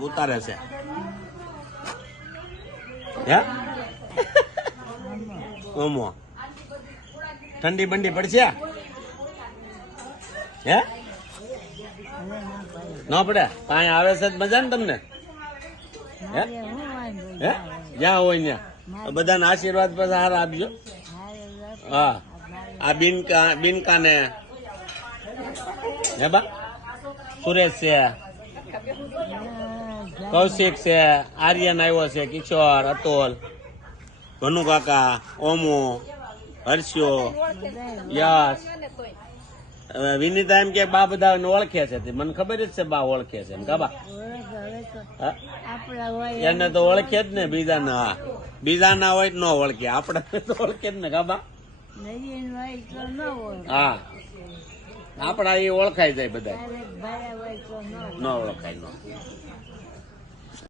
ઉતારે છે હે ઓમો ઠંડી બંડી પડશે હે ન પડે કાંઈ આવે છે મજા ને તમને હે હે જ્યાં હોય ત્યાં બધાને આશીર્વાદ પછી હારા આપજો હા આ બિનકા ને હે બા સુરેશ છે કૌશિક છે આર્યન આવ્યો છે કિશોર અતુલ ભનુ કાકા ઓમો હર્ષ્યો યશ વિનીતા એમ કે બા બધા ઓળખે છે મને ખબર જ છે બા ઓળખે છે એમ કાબા એને તો ઓળખે જ ને બીજા ના બીજા ના હોય ન ઓળખે આપડે તો ઓળખે જ ને કાબા હા આપડા એ ઓળખાઈ જાય બધા ન ઓળખાય ન